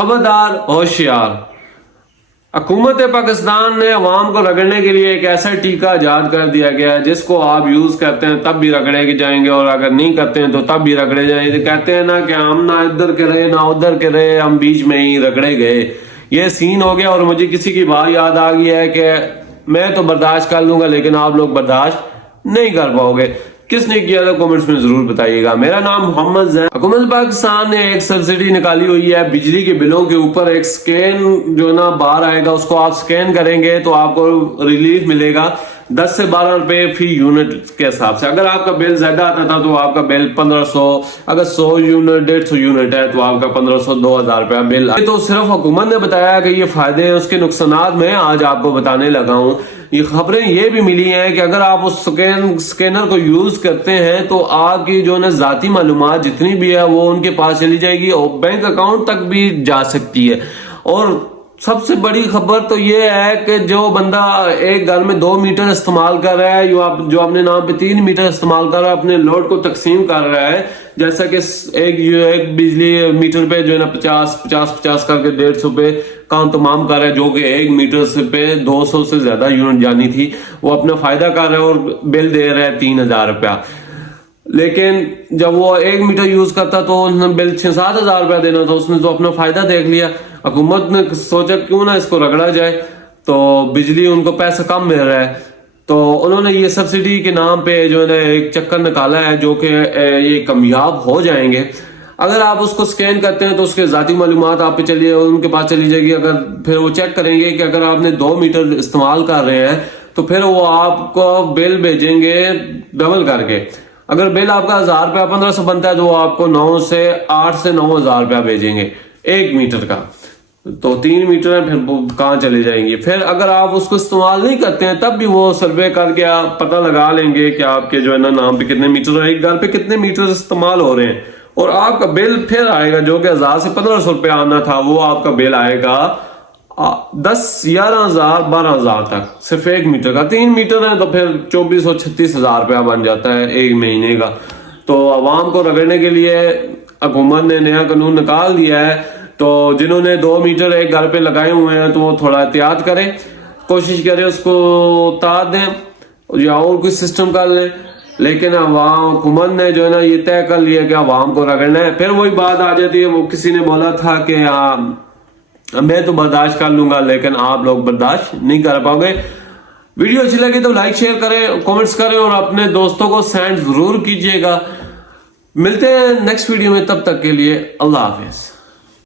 خبردار ہوشیار، حکومت پاکستان نے عوام کو رگڑنے کے لیے ایک ایسا ٹیکہ ایجاد کر دیا گیا ہے جس کو آپ یوز کرتے ہیں تب بھی رگڑے کے جائیں گے، اور اگر نہیں کرتے ہیں تو تب بھی رگڑے جائیں گے۔ کہتے ہیں نا کہ ہم نہ ادھر کے رہے نہ ادھر کے رہے، ہم بیچ میں ہی رگڑے گئے، یہ سین ہو گیا۔ اور مجھے کسی کی بات یاد آ گئی ہے کہ میں تو برداشت کر لوں گا لیکن آپ لوگ برداشت نہیں کر پاؤ گے۔ کس نے کیا تھا کامنٹس میں ضرور بتائیے گا۔ میرا نام محمد زین۔ حکومت پاکستان نے ایک سبسڈی نکالی ہوئی ہے بجلی کے بلوں کے اوپر، ایک سکین جو نا باہر آئے گا، اس کو آپ سکین کریں گے تو آپ کو ریلیف ملے گا 10 سے 12 روپے فی یونٹ کے حساب سے۔ اگر آپ کا بل زیادہ آتا تھا تو آپ کا بل 1500، اگر 100 یونٹ 150 یونٹ ہے تو آپ کا 1500 2000 روپیہ بل۔ یہ تو صرف حکومت نے بتایا کہ یہ فائدے ہیں، اس کے نقصانات میں آج آپ کو بتانے لگا ہوں۔ یہ خبریں یہ بھی ملی ہیں کہ اگر آپ اس سکینر کو یوز کرتے ہیں تو آپ کی جو نا ذاتی معلومات جتنی بھی ہے وہ ان کے پاس چلی جائے گی اور بینک اکاؤنٹ تک بھی جا سکتی ہے۔ اور سب سے بڑی خبر تو یہ ہے کہ جو بندہ ایک گھر میں 2 میٹر استعمال کر رہا ہے، جو اپنے نام پہ 3 میٹر استعمال کر رہا ہے، اپنے لوڈ کو تقسیم کر رہا ہے، جیسا کہ ایک بجلی میٹر پہ جو ہے نا 50 کر کے 150 پہ کام تمام کر رہا ہے، جو کہ 1 میٹر سے پہ 200 سے زیادہ یونٹ جانی تھی، وہ اپنا فائدہ کر رہا ہے اور بل دے رہا ہے 3000 روپیہ۔ لیکن جب وہ 1 میٹر یوز کرتا تو انہوں نے بل 6-7 ہزار روپیہ دینا تھا، اس نے تو اپنا فائدہ دیکھ لیا۔ حکومت نے سوچا کیوں نہ اس کو رگڑا جائے، تو بجلی ان کو پیسہ کم مل رہا ہے، تو انہوں نے یہ سبسڈی کے نام پہ جو ہے نا ایک چکر نکالا ہے جو کہ یہ کامیاب ہو جائیں گے۔ اگر آپ اس کو سکین کرتے ہیں تو اس کے ذاتی معلومات آپ پہ چلیے، ان کے پاس چلی جائے گی۔ اگر پھر وہ چیک کریں گے کہ اگر آپ نے 2 میٹر استعمال کر رہے ہیں تو پھر وہ آپ کو بل بھیجیں گے ڈبل کر کے۔ اگر بل آپ کا 1000 روپیہ 1500 بنتا ہے تو وہ آپ کو 8 سے 9000 روپیہ بھیجیں گے 1 میٹر کا، تو 3 میٹر ہے، پھر کہاں چلے جائیں گے۔ پھر اگر آپ اس کو استعمال نہیں کرتے ہیں تب بھی وہ سروے کر کے آپ پتہ لگا لیں گے کہ آپ کے جو ہے نا نام پہ کتنے میٹر، ایک گھر پہ کتنے میٹر استعمال ہو رہے ہیں، اور آپ کا بل پھر آئے گا جو کہ 1000 سے 1500 روپے آنا تھا، وہ آپ کا بل آئے گا 10 11000 12000 تک، صرف 1 میٹر کا۔ 3 میٹر ہے تو پھر 2400 36,000 روپیہ بن جاتا ہے ایک مہینے کا۔ تو عوام کو رگڑنے کے لیے حکومت نے نیا قانون نکال دیا ہے، تو جنہوں نے 2 میٹر ایک گھر پہ لگائے ہوئے ہیں تو وہ تھوڑا احتیاط کریں، کوشش کریں اس کو اتار دیں یا اور کوئی سسٹم کر لیں۔ لیکن حکومت نے جو ہے نا یہ طے کر لیا کہ عوام کو رگڑنا ہے۔ پھر وہی بات آ جاتی ہے، وہ کسی نے بولا تھا کہ میں تو برداشت کر لوں گا لیکن آپ لوگ برداشت نہیں کر پاؤ گے۔ ویڈیو اچھی لگی تو لائک شیئر کریں، کامنٹس کریں اور اپنے دوستوں کو سینڈ ضرور کیجیے گا۔ ملتے ہیں نیکسٹ ویڈیو میں، تب تک کے لیے اللہ حافظ۔